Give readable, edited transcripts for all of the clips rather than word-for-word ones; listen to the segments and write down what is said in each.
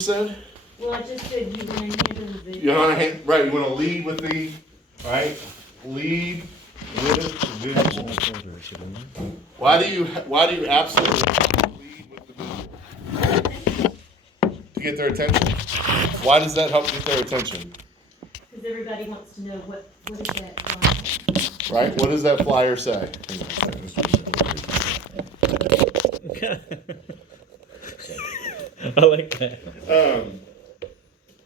said? Well, I just said you want to handle the You want to right? You want to lead with the right? Lead with the visual. Why do you absolutely lead with the visual? To get their attention. Why does that help get their attention? because everybody wants to know what is that. Right? What does that flyer say? I like that.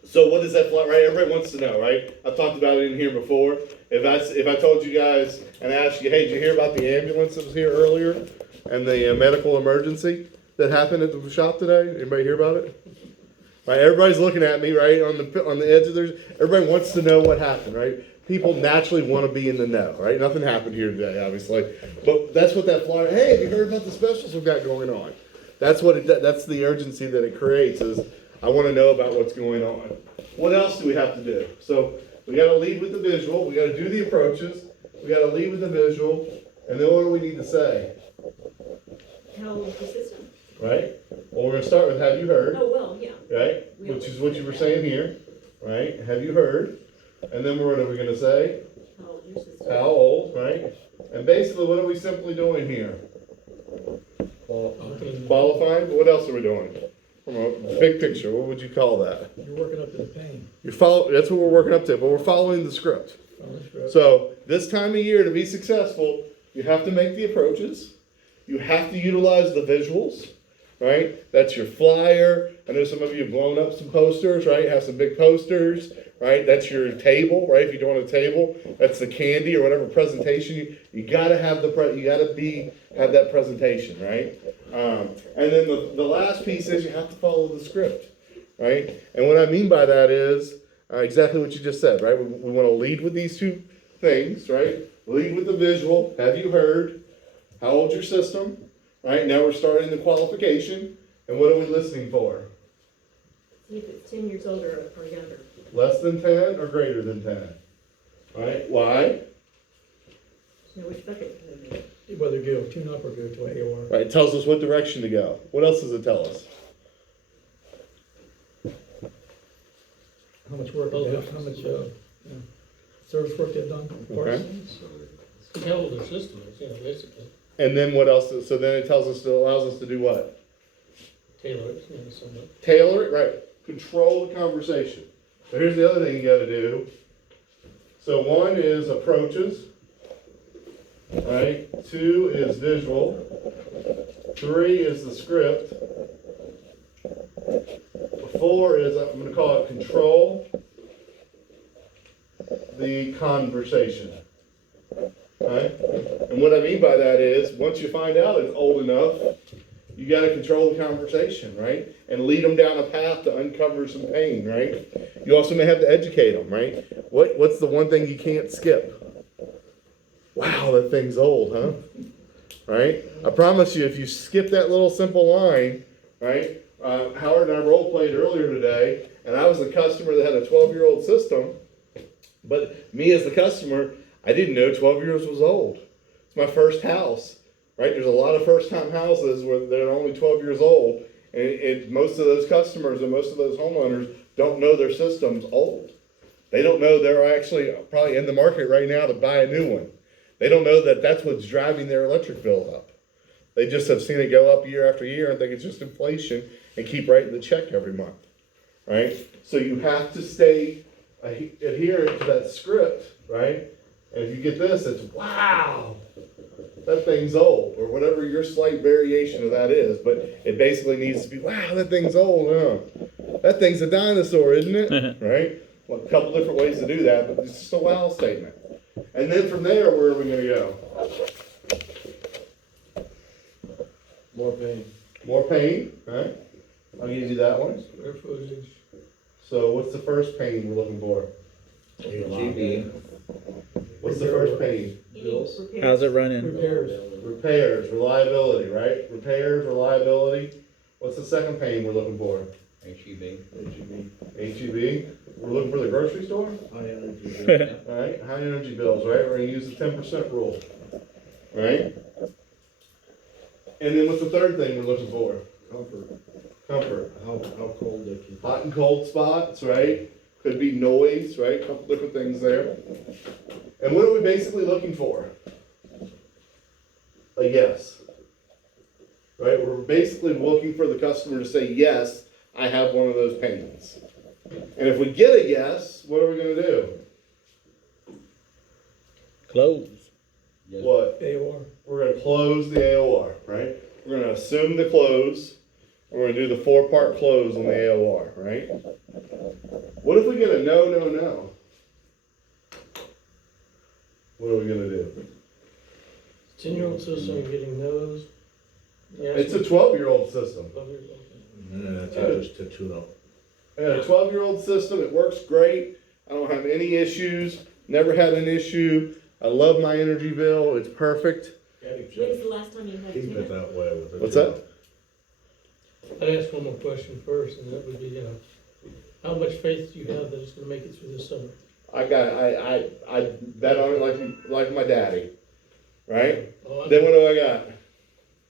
So what does that flyer? Right? Everybody wants to know, right? I've talked about it in here before. If I told you guys and asked you, hey, did you hear about the ambulance that was here earlier and the medical emergency that happened at the shop today? Anybody hear about it? Right, everybody's looking at me, right, on the edge of theirs. Everybody wants to know what happened, right? People naturally want to be in the know, right? Nothing happened here today, obviously, but that's what that flyer. Hey, have you heard about the specials we've got going on? That's what it. That's the urgency that it creates. Is I want to know about what's going on. What else do we have to do? So we got to lead with the visual. We got to do the approaches. We got to lead with the visual, and then what do we need to say? How the system. Right? Well, we're going to start with have you heard? Oh, well, yeah. Right? Which is what you were saying here, right? Have you heard? And then what are we going to say? How old your sister? How old, right? And basically, what are we simply doing here? Qualifying? But what else are we doing? From a big picture, what would you call that? You're working up to the pain. That's what we're working up to, but we're following the script. So this time of year, to be successful, you have to make the approaches. You have to utilize the visuals. Right? That's your flyer. I know some of you have blown up some posters, right? Have some big posters, right? That's your table, right? If you're doing a table, that's the candy or whatever presentation. You gotta have have that presentation, right? And then the last piece is you have to follow the script, right? And what I mean by that is exactly what you just said, right? We want to lead with these two things, right? Lead with the visual. Have you heard? How old's your system? Right, now we're starting the qualification, and what are we listening for? See if it's 10 years older or younger. Less than 10 or greater than 10? Right, why? Know which bucket to put it in. Whether go tune up or go to AOR. Right, it tells us what direction to go. What else does it tell us? How much work, how much service work they've done. Okay. How old their system is, basically. And then what else? So then it allows us to do what? Tailor it, somewhat. Tailor it, right. Control the conversation. So here's the other thing you got to do. So one is approaches, right? 2 is visual. 3 is the script. 4 is, I'm going to call it control the conversation. Right? And what I mean by that is, once you find out it's old enough, you got to control the conversation, right? And lead them down a path to uncover some pain, right? You also may have to educate them, right? What's the one thing you can't skip? Wow, that thing's old, huh? Right? I promise you, if you skip that little simple line, right? Howard and I role played earlier today, and I was the customer that had a 12-year-old system, but me as the customer, I didn't know 12 years was old. It's my first house, right? There's a lot of first-time houses where they're only 12 years old, and most of those customers and most of those homeowners don't know their system's old. They don't know they're actually probably in the market right now to buy a new one. They don't know that that's what's driving their electric bill up. They just have seen it go up year after year and think it's just inflation and keep writing the check every month, right? So you have to stay adherent to that script, right? And if you get this, it's, wow, that thing's old, or whatever your slight variation of that is. But it basically needs to be, wow, that thing's old, huh? That thing's a dinosaur, isn't it? Right? Well, a couple different ways to do that, but it's just a wow statement. And then from there, where are we going to go? More pain. More pain, right? I'll give you that one. Square footage. So what's the first pain we're looking for? GB. What's the first pain? Bills. Repairs. How's it running? Repairs. Repairs, reliability, right? Repairs, reliability. What's the second pain we're looking for? HEB. HEB. We're looking for the grocery store? High energy. All right, high energy bills, right? We're gonna use the 10% rule, right? And then what's the third thing we're looking for? Comfort. Comfort. How cold they can. Hot and cold spots, right? Could be noise, right? A couple different things there. And what are we basically looking for? A yes. Right? We're basically looking for the customer to say, yes, I have one of those payments. And if we get a yes, what are we going to do? Close. Yes. What? AOR. We're going to close the AOR, right? We're going to assume the close. And we're going to do the 4-part close on the AOR, right? What if we get a no, no, no? What are we going to do? 10-year-old system, you're getting those. It's a 12-year-old system. Just to tune up. Yeah, a 12-year-old system, it works great. I don't have any issues, never had an issue. I love my energy bill, it's perfect. When's the last time you had Keep it to? that way with it. What's that? I'd ask one more question first, and that would be, how much faith do you have that it's gonna make it through this summer? I bet on it like my daddy, right? Oh, Then what do I got?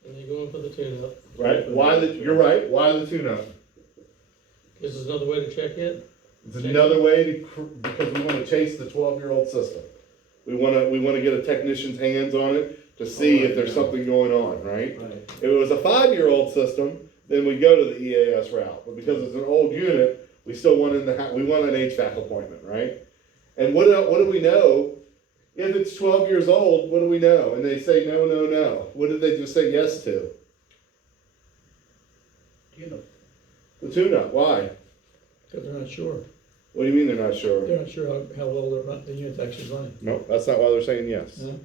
And you're going for the tune-up. Right? You're right, why the tune-up? This is another way to check it? It's another way because we want to chase the 12-year-old system. We want to get a technician's hands on it to see if there's something going on, right? If it was a 5-year-old system, then we go to the EAS route. But because it's an old unit, we still want we want an HVAC appointment, right? And what do we know? If it's 12 years old, what do we know? And they say no, no, no. What did they just say yes to? The tune-up. Why? Because they're not sure. What do you mean they're not sure? They're not sure how well the unit's actually running. No, that's not why they're saying yes. No?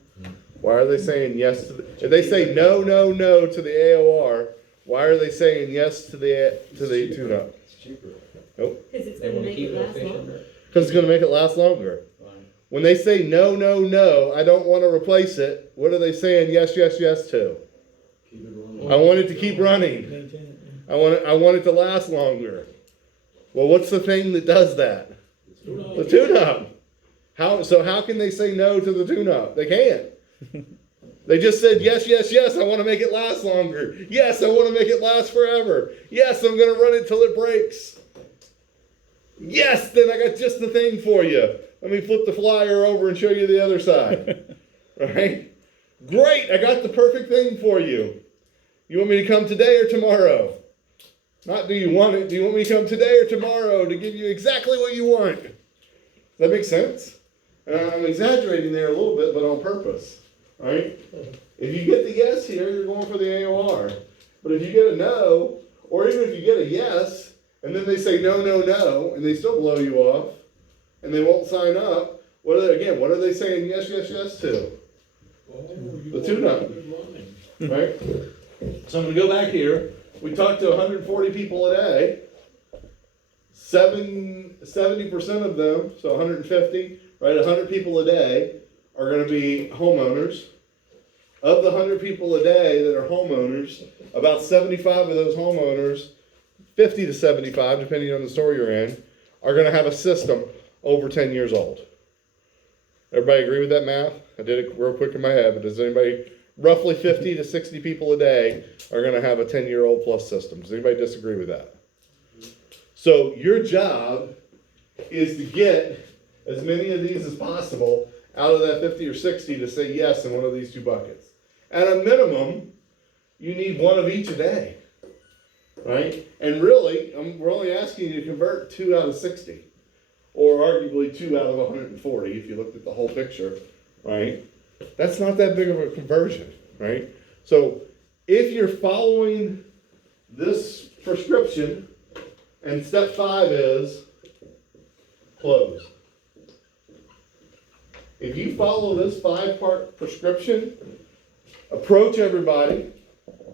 Why are they saying yes to if they say no, no, no to the AOR, why are they saying yes to the tune-up? It's cheaper. Nope. Because it's They gonna wanna make keep it it last efficient. longer. Because it's gonna make it last longer. Fine. When they say no, no, no, I don't want to replace it, what are they saying yes, yes, yes to? Keep it rolling. I want it to keep running. Maintain it. I want it to last longer. Well, what's the thing that does that? The tune-up. How can they say no to the tune-up? They can't. They just said yes, yes, yes, I want to make it last longer. Yes, I want to make it last forever. Yes, I'm going to run it till it breaks. Yes, then I got just the thing for you. Let me flip the flyer over and show you the other side. Right? Great, I got the perfect thing for you. You want me to come today or tomorrow? Not do you want it, do you want me to come today or tomorrow to give you exactly what you want? Does that make sense? I'm exaggerating there a little bit, but on purpose, right? If you get the yes here, you're going for the AOR. But if you get a no, or even if you get a yes, and then they say no, no, no, and they still blow you off, and they won't sign up, what are they saying yes, yes, yes to? The tune-up, right? So I'm going to go back here. We talked to 140 people a day. 70% of them, so 150, right, 100 people a day are going to be homeowners. Of the 100 people a day that are homeowners, about 75 of those homeowners, 50 to 75, depending on the store you're in, are going to have a system over 10 years old. Everybody agree with that math? I did it real quick in my head, but does anybody, roughly 50 to 60 people a day are going to have a 10-year-old plus system. Does anybody disagree with that? So your job is to get as many of these as possible out of that 50 or 60 to say yes in one of these two buckets. At a minimum, you need one of each a day, right? And really, we're only asking you to convert 2 out of 60, or arguably 2 out of 140 if you looked at the whole picture, right? That's not that big of a conversion, right? So if you're following this prescription, and step 5 is close. If you follow this 5-part prescription, approach everybody,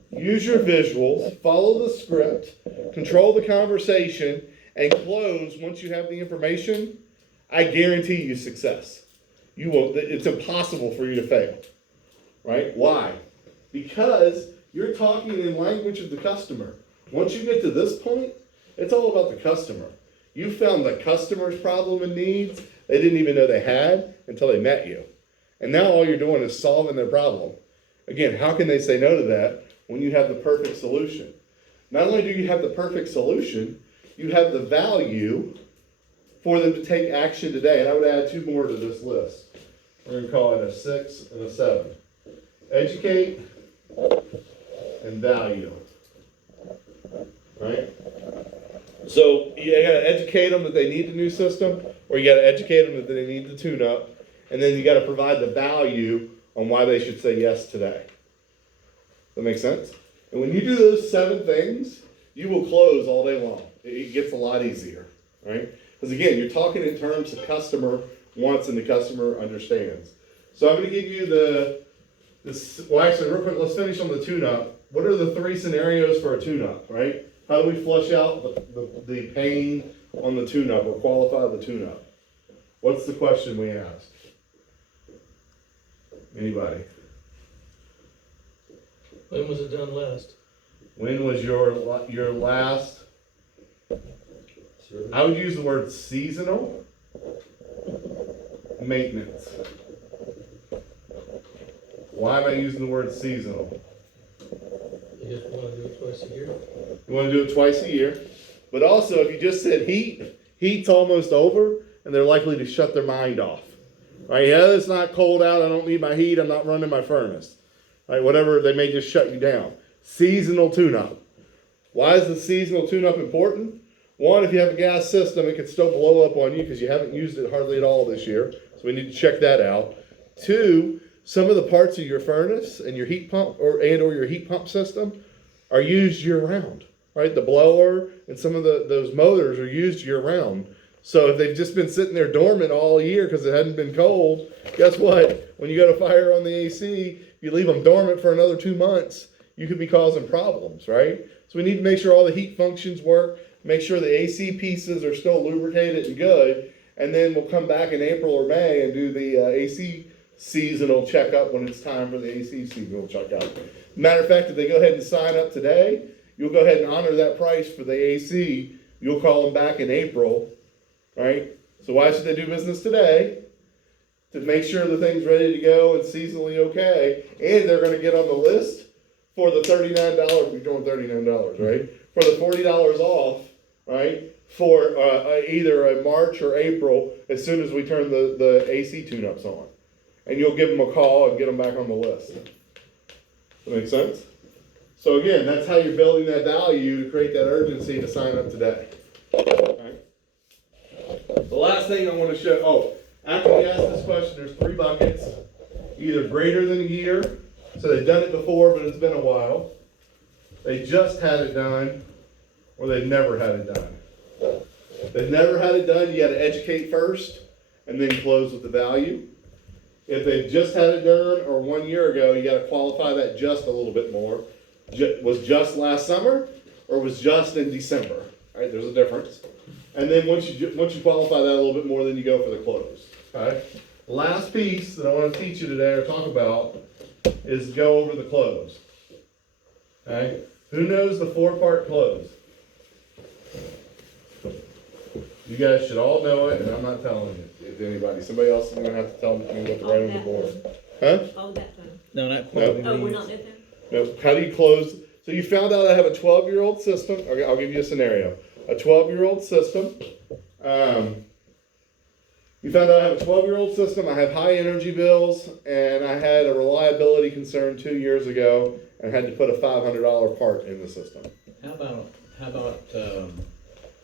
use your visuals, follow the script, control the conversation, and close once you have the information, I guarantee you success. You will. It's impossible for you to fail, right? Why? Because you're talking in language of the customer. Once you get to this point, it's all about the customer. You found the customer's problem and needs they didn't even know they had until they met you. And now all you're doing is solving their problem. Again, how can they say no to that when you have the perfect solution? not only do you have the perfect solution, you have the value for them to take action today. And I would add 2 more to this list. We're gonna call it a 6 and a 7. Educate and value. Right? So you gotta educate them that they need the new system, or you gotta educate them that they need the tune-up, and then you gotta provide the value on why they should say yes today. That make sense? And when you do those 7 things, you will close all day long. It gets a lot easier, right? Because again, you're talking in terms the customer wants and the customer understands. So I'm going to give you well actually real quick, let's finish on the tune-up. What are the 3 scenarios for a tune-up, right? How do we flush out the pain on the tune-up or qualify the tune-up? What's the question we ask? Anybody? When was it done last? When was your last? I would use the word seasonal maintenance. Why am I using the word seasonal? You just wanna do it twice a year? You want to do it twice a year, but also if you just said heat's almost over, and they're likely to shut their mind off. Right? Yeah, it's not cold out. I don't need my heat. I'm not running my furnace. Right? Whatever, they may just shut you down. Seasonal tune-up. Why is the seasonal tune-up important? 1, if you have a gas system, it could still blow up on you because you haven't used it hardly at all this year. So we need to check that out. 2, some of the parts of your furnace and your heat pump or your heat pump system are used year-round. Right? The blower and some of those motors are used year-round. So if they've just been sitting there dormant all year because it hadn't been cold, guess what? When you go to fire on the AC, you leave them dormant for another 2 months, you could be causing problems, right? So we need to make sure all the heat functions work, make sure the AC pieces are still lubricated and good, and then we'll come back in April or May and do the AC seasonal checkup when it's time for the AC seasonal checkup. Matter of fact, if they go ahead and sign up today, you'll go ahead and honor that price for the AC. You'll call them back in April, right? So why should they do business today? To make sure the thing's ready to go and seasonally okay, and they're gonna get on the list for the $39, we're doing $39, right? For the $40 off, right? For either a March or April, as soon as we turn the AC tune-ups on. And you'll give them a call and get them back on the list. That make sense? So again, that's how you're building that value to create that urgency to sign up today. Right? The last thing I want to show, after we ask this question, there's 3 buckets. Either greater than a year, so they've done it before, but it's been a while. They just had it done, or they've never had it done. If they've never had it done, you got to educate first, and then close with the value. If they've just had it done, or 1 year ago, you got to qualify that just a little bit more. Was just last summer, or was just in December? All right, there's a difference. And then once you qualify that a little bit more, then you go for the close. Okay. Last piece that I want to teach you today or talk about is go over the close. Okay. Who knows the 4-part close? You guys should all know it, and I'm not telling it to anybody. Somebody else is going to have to tell me what to write on the board. Huh? All that time. No, not No. quite. Oh, we're not at there? No. How do you close? So you found out I have a 12-year-old system. Okay, I'll give you a scenario. A 12-year-old system. You found out I have a 12-year-old system. I have high energy bills, and I had a reliability concern 2 years ago, and had to put a $500 part in the system. How about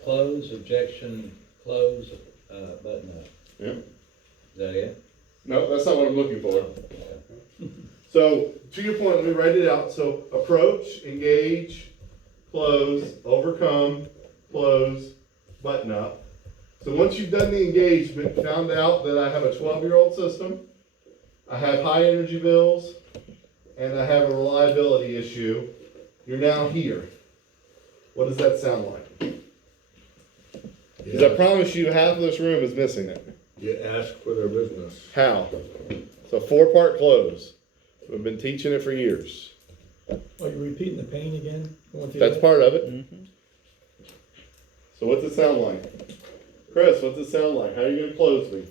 close, objection, close, button up? Yeah. Is that it? No, that's not what I'm looking for. So to your point, let me write it out. So approach, engage, close, overcome, close, button up. So once you've done the engagement, found out that I have a 12-year-old system, I have high energy bills, and I have a reliability issue, you're now here. What does that sound like? Because I promise you half of this room is missing it. You ask for their business. How? So 4-part close. We've been teaching it for years. Are you repeating the pain again? Going through That's that? part of it. So what's it sound like? Chris, what's it sound like? How are you going to close me?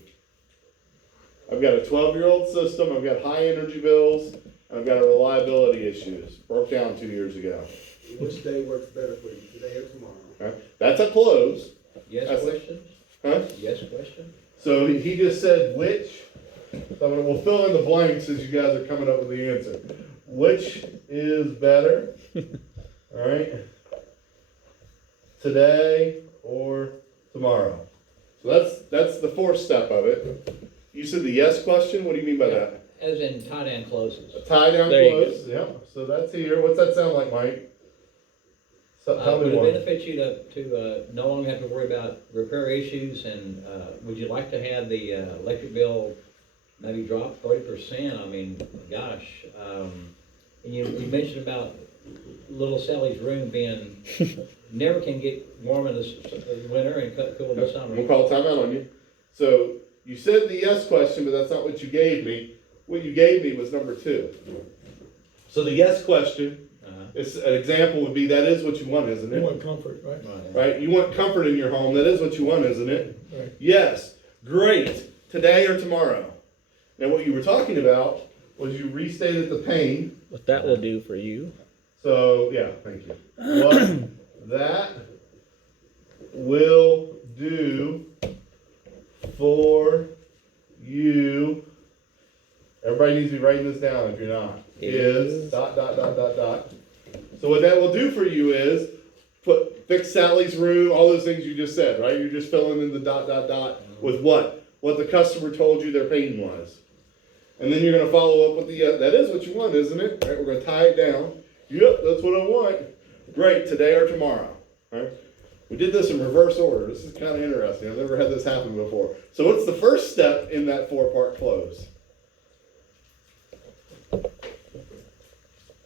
I've got a 12-year-old system, I've got high energy bills, and I've got a reliability issues. Broke down 2 years ago. Which day works better for you, today or tomorrow? Right? That's a close. Yes That's it. question? Huh? Yes question? So he just said which. So we'll fill in the blanks as you guys are coming up with the answer. Which is better? All right. Today or tomorrow? So that's the fourth step of it. You said the yes question. What do you mean by that? As in tie down closes. Tie down There you close. Yeah. So that's here. What's that sound like, Mike? So tell me Would it one. benefit you to no longer have to worry about repair issues, and would you like to have the electric bill maybe drop 30%? I mean, gosh, and you mentioned about little Sally's room being, never can get warm in the winter and cool in the I'm summer. gonna call timeout on you. So you said the yes question, but that's not what you gave me. What you gave me was number 2. So the yes question, is an example would be that is what you want, isn't You it? want comfort, right? Right? You want comfort in your home. That is what you want, isn't it? Right. Yes. Great. Today or tomorrow. Now what you were talking about was you restated the pain. What that will do for you. So yeah, thank you. What that will do for you. Everybody needs to be writing this down if you're not. Is dot. So what that will do for you is fix Sally's room, all those things you just said, right? You're just filling in the dot with what? What the customer told you their pain was. And then you're going to follow up with the, that is what you want, isn't it? Right? We're going to tie it down. Yep, that's what I want. Great, today or tomorrow. Right? We did this in reverse order. This is kind of interesting. I've never had this happen before. So what's the first step in that 4-part close?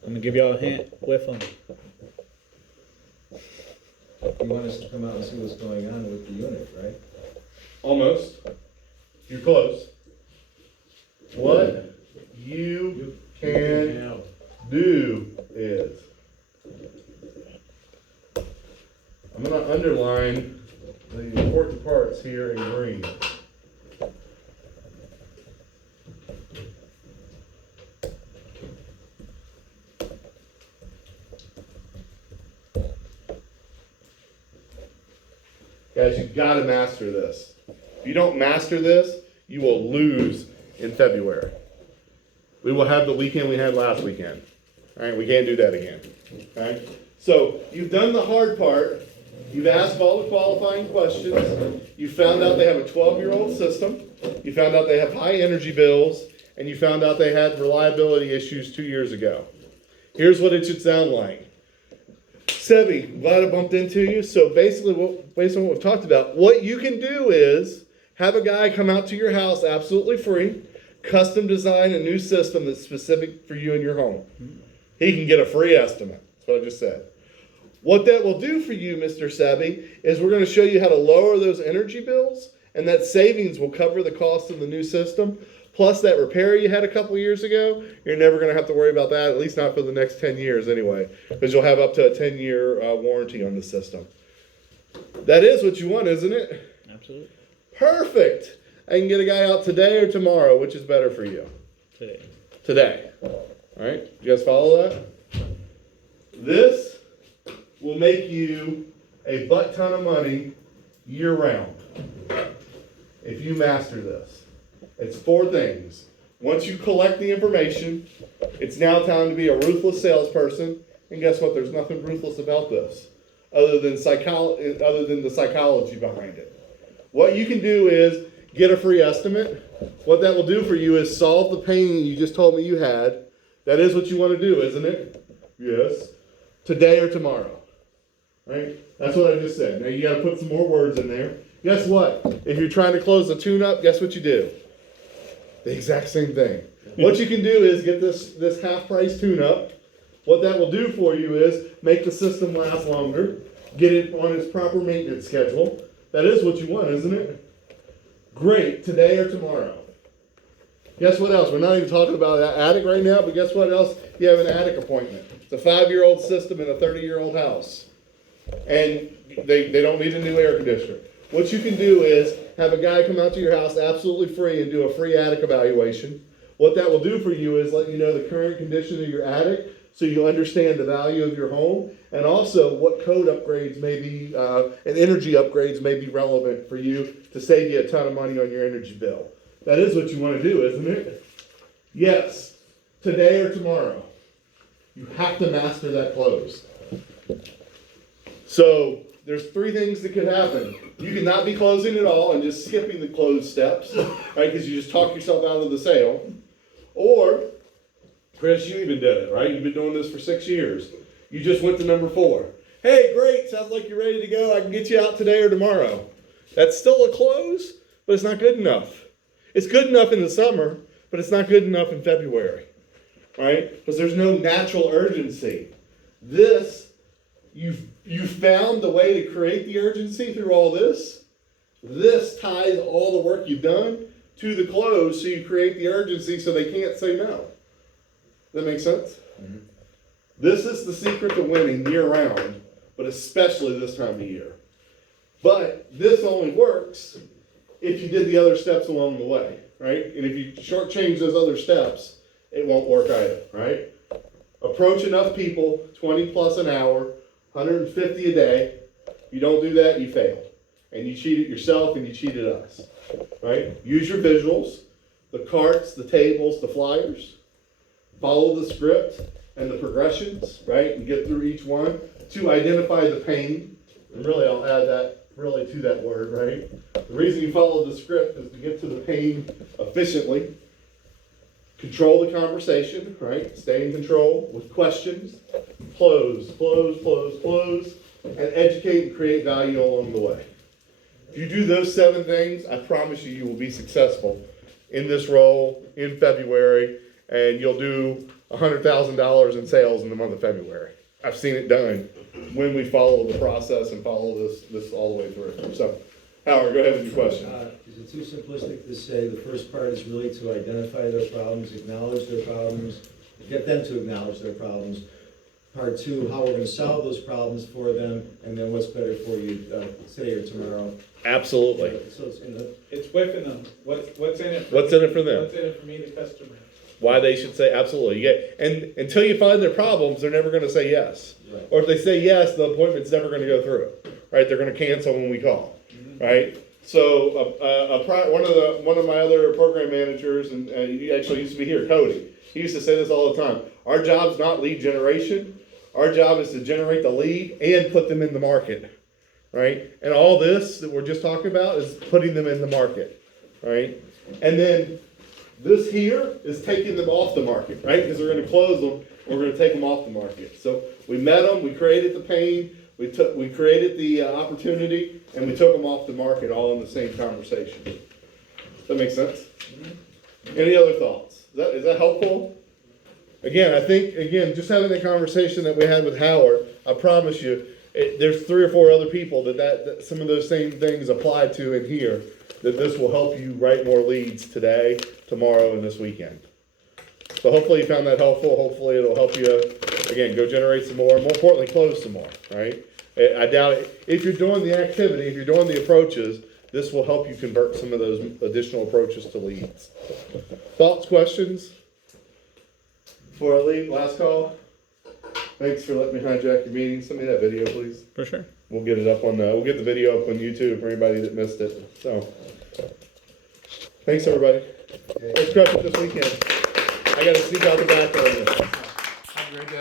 I'm gonna give y'all a hint. Whiff on it. You want us to come out and see what's going on with the unit, right? Almost. You're close. What you can do is, I'm going to underline the important parts here in green. Guys, you've got to master this. If you don't master this, you will lose in February. We will have the weekend we had last weekend. All right, we can't do that again. All right? So you've done the hard part. You've asked all the qualifying questions. You found out they have a 12-year-old system. You found out they have high energy bills. And you found out they had reliability issues 2 years ago. Here's what it should sound like. Sebi, glad I bumped into you. So basically, based on what we've talked about, what you can do is have a guy come out to your house absolutely free, custom design a new system that's specific for you and your home. He can get a free estimate. That's what I just said. What that will do for you, Mr. Sebi, is we're going to show you how to lower those energy bills, and that savings will cover the cost of the new system. Plus that repair you had a couple years ago, you're never going to have to worry about that, at least not for the next 10 years anyway, because you'll have up to a 10-year warranty on the system. That is what you want, isn't it? Absolutely. Perfect. I can get a guy out today or tomorrow. Which is better for you? Today. Today. All right? You guys follow that? This will make you a butt ton of money year round if you master this. It's 4 things. Once you collect the information, it's now time to be a ruthless salesperson. And guess what? There's nothing ruthless about this other than the psychology behind it. What you can do is get a free estimate. What that will do for you is solve the pain you just told me you had. That is what you want to do, isn't it? Yes. Today or tomorrow. Right? That's what I just said. Now you got to put some more words in there. Guess what? If you're trying to close a tune-up, guess what you do? The exact same thing. What you can do is get this half-price tune-up. What that will do for you is make the system last longer, get it on its proper maintenance schedule. That is what you want, isn't it? Great, today or tomorrow. Guess what else? We're not even talking about that attic right now, but guess what else? You have an attic appointment. It's a 5-year-old system in a 30-year-old house. And they don't need a new air conditioner. What you can do is have a guy come out to your house absolutely free and do a free attic evaluation. What that will do for you is let you know the current condition of your attic, so you understand the value of your home, and also what code upgrades may be, and energy upgrades may be relevant for you to save you a ton of money on your energy bill. That is what you want to do, isn't it? Yes, today or tomorrow. You have to master that close. So there's three things that could happen. You could not be closing at all and just skipping the close steps, right? Because you just talk yourself out of the sale. Or, Chris, you even did it, right? You've been doing this for 6 years. You just went to number 4. Hey, great, sounds like you're ready to go. I can get you out today or tomorrow. That's still a close, but it's not good enough. It's good enough in the summer, but it's not good enough in February, right? Because there's no natural urgency. This, you found the way to create the urgency through all this. This ties all the work you've done to the close, so you create the urgency so they can't say no. Does that make sense? Mm-hmm. This is the secret to winning year round, but especially this time of year. But this only works if you did the other steps along the way, right? And if you shortchange those other steps, it won't work either, right? Approach enough people, 20 plus an hour, 150 a day. You don't do that, you failed. And you cheated yourself and you cheated us, right? Use your visuals, the carts, the tables, the flyers. Follow the script and the progressions, right? And get through each one to identify the pain. And really, I'll add that really to that word, right? The reason you follow the script is to get to the pain efficiently. Control the conversation, right? Stay in control with questions. Close, and educate and create value along the way. If you do those 7 things, I promise you will be successful in this role in February, and you'll do $100,000 in sales in the month of February. I've seen it done when we follow the process and follow this all the way through. So, Howard, go ahead with your question. Is it too simplistic to say the first part is really to identify their problems, acknowledge their problems, get them to acknowledge their problems? Part 2, how we're going to solve those problems for them, and then what's better for you today or tomorrow. Absolutely. So it's in the, It's whipping them. What's in it? What's in it for them? What's in it for me, the customer? Why they should say absolutely. And until you find their problems, they're never going to say yes. Right. Or if they say yes, the appointment's never going to go through. Right? They're going to cancel when we call. Mm-hmm. Right? So one of my other program managers, and he actually used to be here, Cody. He used to say this all the time. Our job's not lead generation. Our job is to generate the lead and put them in the market. Right? And all this that we're just talking about is putting them in the market. Right? And then this here is taking them off the market, right? Because we're going to close them, we're going to take them off the market. So we met them, we created the pain, we created the opportunity, and we took them off the market all in the same conversation. Does that make sense? Mm-hmm. Any other thoughts? Is that helpful? Again, I think, just having the conversation that we had with Howard, I promise you, there's 3 or 4 other people that some of those same things apply to in here, that this will help you write more leads today, tomorrow, and this weekend. So hopefully you found that helpful. Hopefully it'll help you, again, go generate some more, and more importantly, close some more, right? I doubt it. If you're doing the activity, if you're doing the approaches, this will help you convert some of those additional approaches to leads. Thoughts, questions? Before I leave, last call. Thanks for letting me hijack your meeting. Send me that video, please. For sure. We'll get it up on we'll get the video up on YouTube for anybody that missed it. So, thanks everybody. Let's crush it this weekend. I got to sneak out the back on this. Have a great day.